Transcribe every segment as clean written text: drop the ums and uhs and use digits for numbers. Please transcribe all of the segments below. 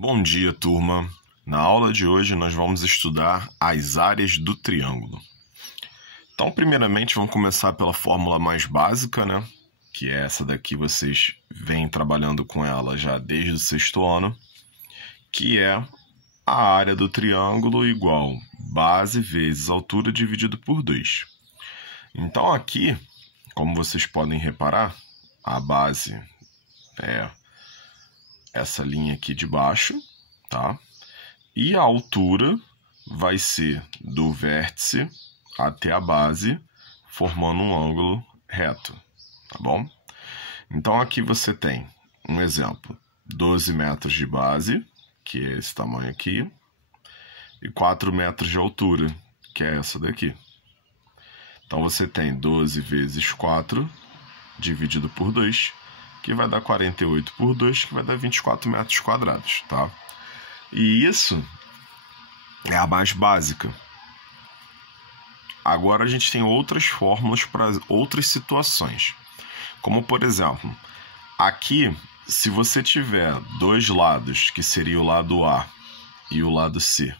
Bom dia, turma! Na aula de hoje nós vamos estudar as áreas do triângulo. Então, primeiramente, vamos começar pela fórmula mais básica, né? Que é essa daqui, vocês vêm trabalhando com ela já desde o sexto ano, que é a área do triângulo igual base vezes altura dividido por 2. Então, aqui, como vocês podem reparar, a base é essa linha aqui de baixo, tá? E a altura vai ser do vértice até a base, formando um ângulo reto, tá bom? Então aqui você tem um exemplo, 12 metros de base, que é esse tamanho aqui, e 4 metros de altura, que é essa daqui. Então você tem 12 vezes 4, dividido por 2, que vai dar 48 por 2, que vai dar 24 metros quadrados, tá? E isso é a mais básica. Agora a gente tem outras fórmulas para outras situações. Como, por exemplo, aqui, se você tiver dois lados, que seria o lado A e o lado C,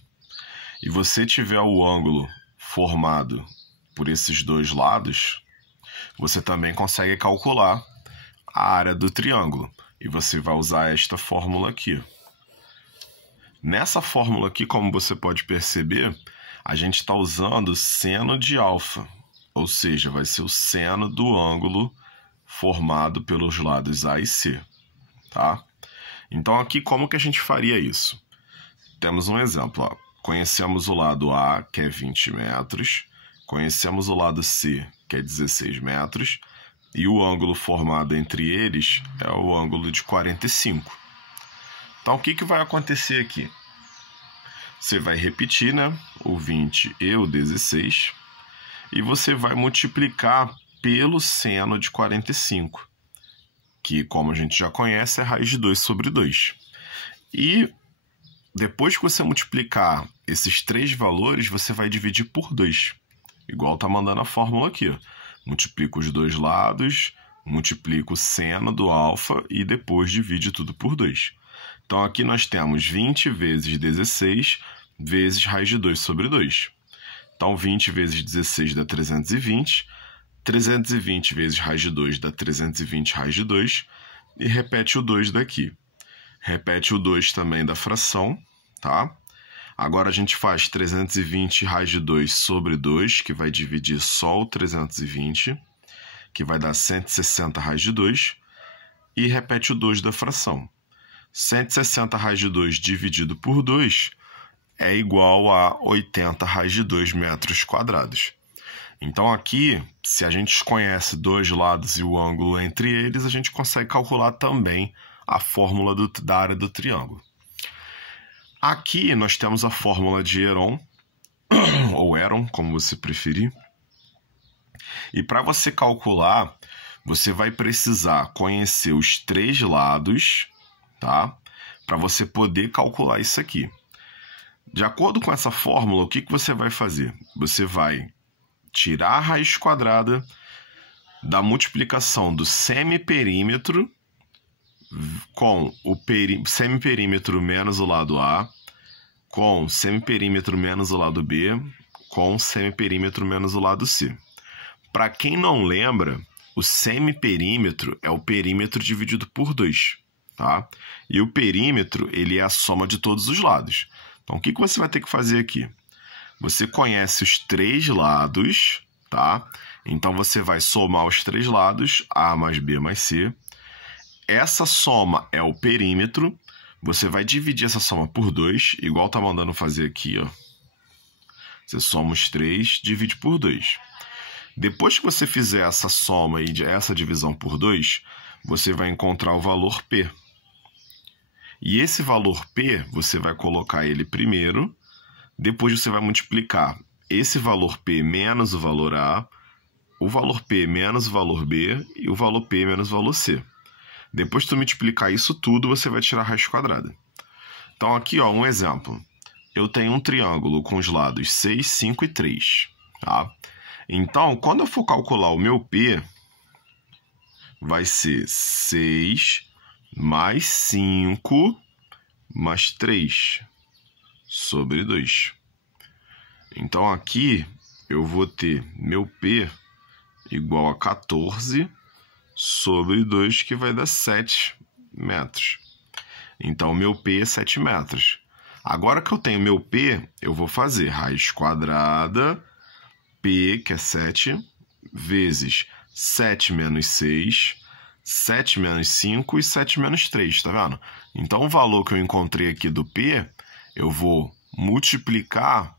e você tiver o ângulo formado por esses dois lados, você também consegue calcular a área do triângulo. E você vai usar esta fórmula aqui. Nessa fórmula aqui, como você pode perceber, a gente está usando seno de alfa, ou seja, vai ser o seno do ângulo formado pelos lados A e C, tá? Então aqui como que a gente faria isso? Temos um exemplo, ó. Conhecemos o lado A, que é 20 metros, conhecemos o lado C, que é 16 metros, e o ângulo formado entre eles é o ângulo de 45. Então, o que vai acontecer aqui? Você vai repetir, né, o 20 e o 16, e você vai multiplicar pelo seno de 45, que, como a gente já conhece, é raiz de 2 sobre 2. E depois que você multiplicar esses três valores, você vai dividir por 2, igual está mandando a fórmula aqui, ó. Multiplica os dois lados, multiplica o seno do alfa e depois divide tudo por 2. Então, aqui nós temos 20 vezes 16 vezes raiz de 2 sobre 2. Então, 20 vezes 16 dá 320. 320 vezes raiz de 2 dá 320 raiz de 2. E repete o 2 daqui. Repete o 2 também da fração, tá? Agora a gente faz 320 raiz de 2 sobre 2, que vai dividir só o 320, que vai dar 160 raiz de 2. E repete o 2 da fração. 160 raiz de 2 dividido por 2 é igual a 80 raiz de 2 metros quadrados. Então aqui, se a gente conhece dois lados e o ângulo entre eles, a gente consegue calcular também a fórmula da área do triângulo. Aqui nós temos a fórmula de Heron, ou Heron, como você preferir. E para você calcular, você vai precisar conhecer os três lados, tá? Para você poder calcular isso aqui. De acordo com essa fórmula, o que você vai fazer? Você vai tirar a raiz quadrada da multiplicação do semiperímetro com o semiperímetro menos o lado A, com o semiperímetro menos o lado B, com o semiperímetro menos o lado C. Para quem não lembra, o semiperímetro é o perímetro dividido por 2, tá? E o perímetro, ele é a soma de todos os lados. Então, o que você vai ter que fazer aqui? Você conhece os três lados, tá? Então, você vai somar os três lados, A mais B mais C. Essa soma é o perímetro. Você vai dividir essa soma por 2, igual tá mandando fazer aqui, ó. Você soma os 3, divide por 2. Depois que você fizer essa soma e essa divisão por 2, você vai encontrar o valor P. E esse valor P, você vai colocar ele primeiro, depois você vai multiplicar esse valor P menos o valor A, o valor P menos o valor B e o valor P menos o valor C. Depois de tu multiplicar isso tudo, você vai tirar a raiz quadrada. Então aqui, ó, um exemplo. Eu tenho um triângulo com os lados 6, 5 e 3, tá? Então, quando eu for calcular o meu P, vai ser 6 mais 5 mais 3 sobre 2. Então, aqui eu vou ter meu P igual a 14 sobre 2, que vai dar 7 metros. Então, meu P é 7 metros. Agora que eu tenho meu P, eu vou fazer raiz quadrada, P, que é 7, vezes 7 menos 6, 7 menos 5 e 7 menos 3, tá vendo? Então, o valor que eu encontrei aqui do P, eu vou multiplicar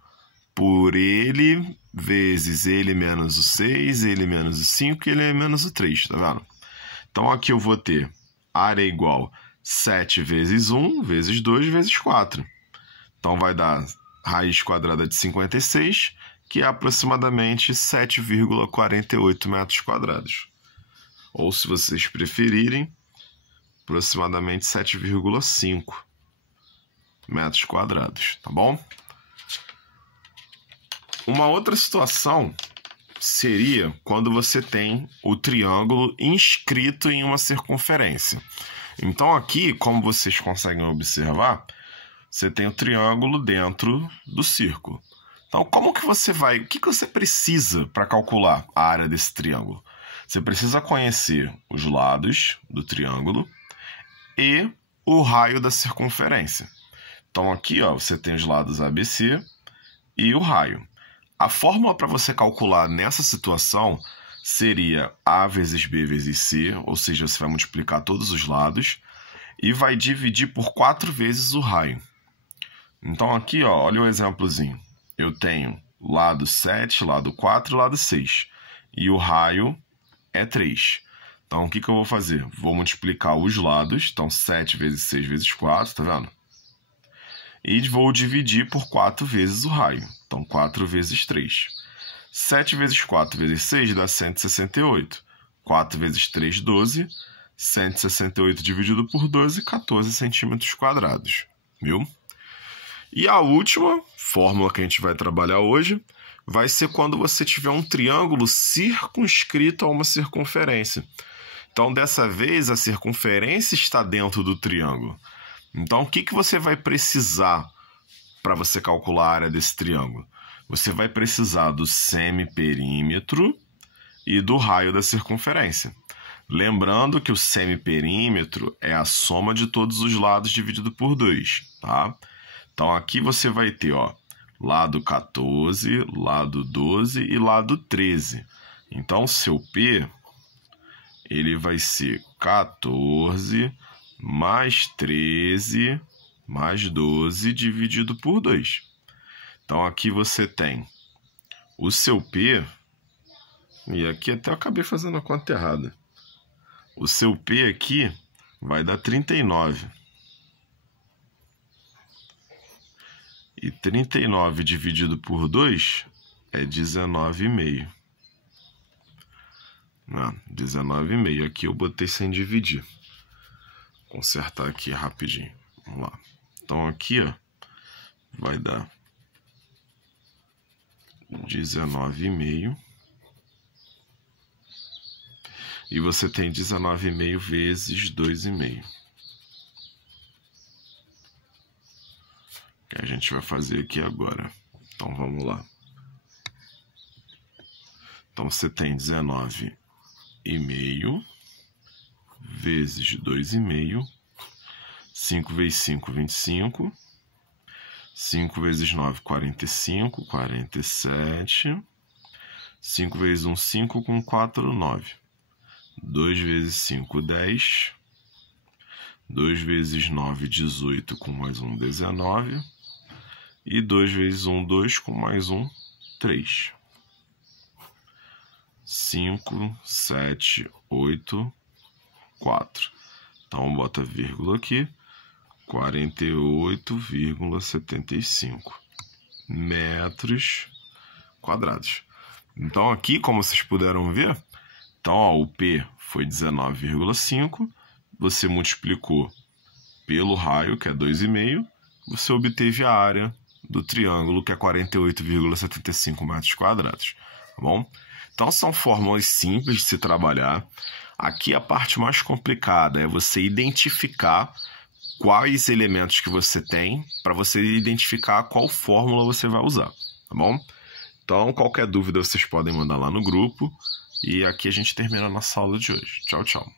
por ele vezes ele menos o 6, ele menos o 5 e ele menos o 3, tá vendo? Então, aqui eu vou ter área igual 7 vezes 1, vezes 2, vezes 4. Então, vai dar raiz quadrada de 56, que é aproximadamente 7,48 metros quadrados. Ou, se vocês preferirem, aproximadamente 7,5 metros quadrados, tá bom? Uma outra situação seria quando você tem o triângulo inscrito em uma circunferência. Então, aqui, como vocês conseguem observar, você tem o triângulo dentro do círculo. Então, como que você vai... O que você precisa para calcular a área desse triângulo? Você precisa conhecer os lados do triângulo e o raio da circunferência. Então, aqui, ó, você tem os lados ABC e o raio. A fórmula para você calcular nessa situação seria A vezes B vezes C, ou seja, você vai multiplicar todos os lados e vai dividir por 4 vezes o raio. Então, aqui, ó, olha o exemplozinho. Eu tenho lado 7, lado 4 e lado 6. E o raio é 3. Então, o que eu vou fazer? Vou multiplicar os lados. Então, 7 vezes 6 vezes 4, tá vendo? E vou dividir por 4 vezes o raio. Então, 4 vezes 3. 7 vezes 4 vezes 6 dá 168. 4 vezes 3, 12. 168 dividido por 12, 14 centímetros quadrados. Viu? E a última fórmula que a gente vai trabalhar hoje vai ser quando você tiver um triângulo circunscrito a uma circunferência. Então, dessa vez, a circunferência está dentro do triângulo. Então, o que você vai precisar para você calcular a área desse triângulo? Você vai precisar do semiperímetro e do raio da circunferência. Lembrando que o semiperímetro é a soma de todos os lados dividido por 2, tá? Então, aqui você vai ter, ó, lado 14, lado 12 e lado 13. Então, o seu P, ele vai ser 14 mais 13 mais 12 dividido por 2. Então, aqui você tem o seu P, e aqui até eu acabei fazendo a conta errada. O seu P aqui vai dar 39. E 39 dividido por 2 é 19,5. 19,5. Aqui eu botei sem dividir. Vou consertar aqui rapidinho. Vamos lá. Então, aqui, ó, vai dar 19,5. E você tem 19,5 vezes 2,5. Que a gente vai fazer aqui agora. Então, vamos lá. Então, você tem 19,5 vezes 2,5. 5 vezes 5, 25. 5 vezes 9, 45. 47. 5 vezes 1, 5. Com 4, 9. 2 vezes 5, 10. 2 vezes 9, 18. Com mais 1, 19. E 2 vezes 1, 2. Com mais 1, 3. 5, 7, 8, 4. Então, bota vírgula aqui. 48,75 metros quadrados. Então, aqui, como vocês puderam ver, então, ó, o P foi 19,5. Você multiplicou pelo raio, que é 2,5. Você obteve a área do triângulo, que é 48,75 metros quadrados. Tá bom? Então, são fórmulas simples de se trabalhar. Aqui, a parte mais complicada é você identificar quais elementos que você tem para você identificar qual fórmula você vai usar, tá bom? Então, qualquer dúvida vocês podem mandar lá no grupo. E aqui a gente termina a nossa aula de hoje. Tchau, tchau.